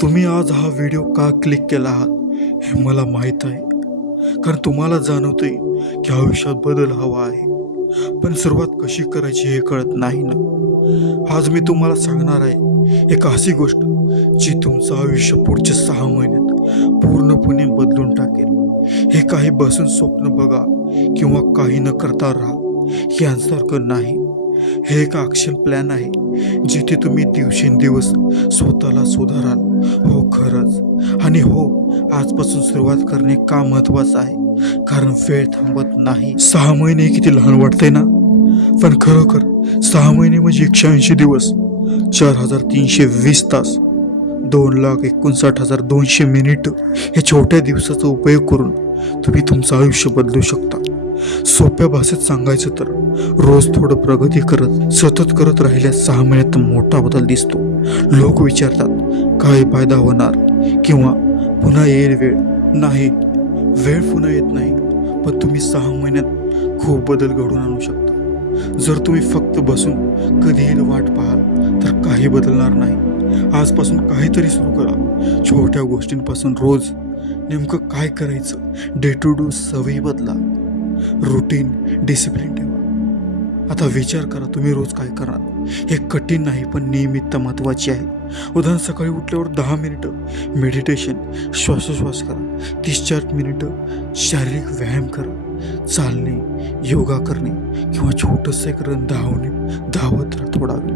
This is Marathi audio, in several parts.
तुम्ही आज हा व्हिडिओ का क्लिक केला आहात हे मला माहीत आहे. कारण तुम्हाला जाणवते की आयुष्यात बदल हवा आहे. पण सुरुवात कशी करायची हे कळत नाही ना. आज मी तुम्हाला सांगणार आहे एक अशी गोष्ट जी तुमचं आयुष्य पुढच्या सहा महिन्यात पूर्णपणे बदलून टाकेल. हे काही बसून स्वप्न बघा किंवा काही न करता राहा यांसारखं नाही. हे एक ॲक्शन प्लॅन आहे जिथे तुम्ही दिवसेंदिवस स्वतःला सुधाराल. हो खरंच. आणि हो आजपासून सुरुवात करणे का महत्वाचं आहे? कारण वेळ थांबत नाही. सहा महिने किती लहान वाटते ना? पण खरोखर सहा महिने म्हणजे एकशे ऐंशी दिवस. चार हजार तीनशे वीस तास. दोन लाख एकोणसाठ हजार दोनशे मिनिट. हे छोट्या दिवसाचा उपयोग करून तुम्ही तुमचं आयुष्य बदलू शकता. सोप्या भाषेत सांगायचं तर रोज थोडं प्रगती करत सतत करत राहिल्यास सहा महिन्यात मोठा बदल दिसतो. लोक विचारतात काय फायदा होणार? किंवा पुन्हा येईल वेळ. नाही वेळ पुन्हा येत नाही पण तुम्ही सहा महिन्यात खूप बदल घडून आणू शकता. जर तुम्ही फक्त बसून कधी येईल वाट पाहाल तर काही बदलणार नाही. आजपासून काहीतरी सुरू करा. छोट्या गोष्टींपासून रोज नेमकं काय करायचं? डे टू डू सवयी बदला. रुटीन डिसिप्लिन ठेवा. आता विचार करा तुम्ही रोज काय करणार हे कठीण नाही पण नियमितता महत्त्वाची आहे. उदाहरण सकाळी उठल्यावर दहा मिनिटं मेडिटेशन श्वासोश्वास करा. तीस चार मिनिटं शारीरिक व्यायाम करा. चालणे योगा करणे किंवा छोटंसं एक रन धावणे धावत राहा थोडा वेळ.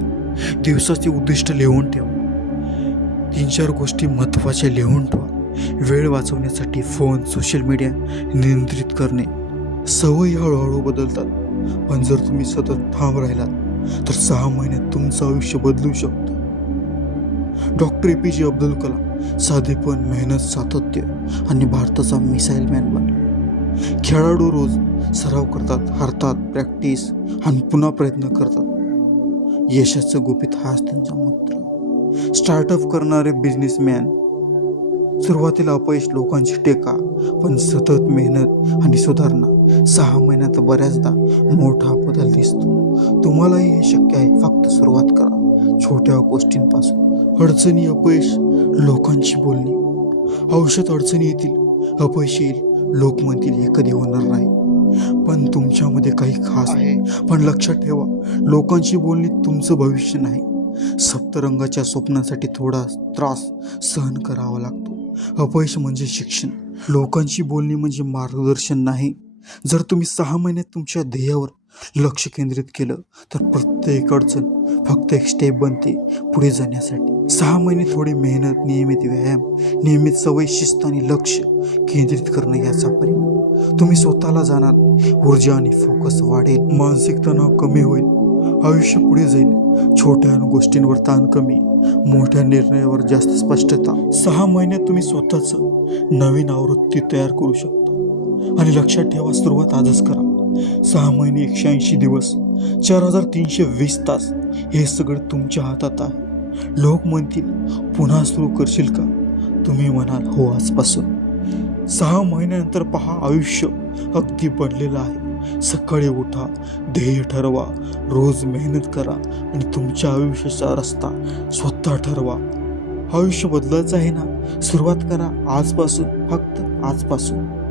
दिवसाचे उद्दिष्ट लिहून ठेवा. तीन चार गोष्टी महत्त्वाच्या लिहून ठेवा. वेळ वाचवण्यासाठी फोन सोशल मीडिया नियंत्रित करणे. सवयी हळूहळू बदलतात. पण जर तुम्ही सतत ठाम राहिलात तर सहा महिन्यात तुमचं आयुष्य बदलू शकतं. डॉक्टर ए पी जे अब्दुल कलाम साधेपण मेहनत सातत्य आणि भारताचा मिसाईल मॅन बनला. खेळाडू रोज सराव करतात हारतात प्रॅक्टिस आणि पुन्हा प्रयत्न करतात. यशाचं गुपित हाच त्यांचा मंत्र. स्टार्टअप करणारे बिझनेसमॅन सुरुवातीला अपयश लोकांची टेका पण सतत मेहनत आणि सुधारणा सहा महिन्यात बऱ्याचदा मोठा बदल दिसतो. तुम्हालाही हे शक्य आहे फक्त सुरुवात करा. छोट्या गोष्टींपासून अडचणी अपयश लोकांची बोलणी. औषध अडचणी येतील अपयश येईल लोक म्हणतील हे कधी होणार नाही. पण तुमच्यामध्ये काही खास आहे. पण लक्षात ठेवा लोकांची बोलणी तुमचं भविष्य नाही. सप्तरंगाच्या स्वप्नासाठी थोडा त्रास सहन करावा लागतो. अपयश म्हणजे शिक्षण. लोकांशी बोलणे म्हणजे मार्गदर्शन नाही. जर तुम्ही सहा महिन्यात तुमच्या ध्येयावर लक्ष केंद्रित केलं तर प्रत्येक अडचण फक्त एक स्टेप बनते पुढे जाण्यासाठी. सहा महिने थोडी मेहनत नियमित व्यायाम नियमित सवय शिस्त आणि लक्ष केंद्रित करणं याचा परिणाम. तुम्ही स्वतःला जाणार ऊर्जा आणि फोकस वाढेल. मानसिक तणाव कमी होईल. आयुष्य पुढे जाईल. छोट्या गोष्टींवर ताण कमी मोठ्या निर्णयावर जास्त स्पष्टता. सहा महिन्यात तुम्ही स्वतःच नवीन आवृत्ती तयार करू शकता. आणि लक्षात ठेवा सुरुवात आजच करा. सहा महिने एकशे ऐंशी दिवस चार हजार तीनशे वीस तास हे सगळं तुमच्या हातात आहे. लोक म्हणतील पुन्हा सुरू करशील का? तुम्ही म्हणाल हो आजपासून. सहा महिन्यानंतर पहा आयुष्य अगदी बनलेलं आहे. सकाळी उठा ध्येय ठरवा रोज मेहनत करा आणि तुमच्या आयुष्याचा रस्ता स्वतः ठरवा. आयुष्य बदलायचं आहे ना? सुरुवात करा आजपासून फक्त आजपासून.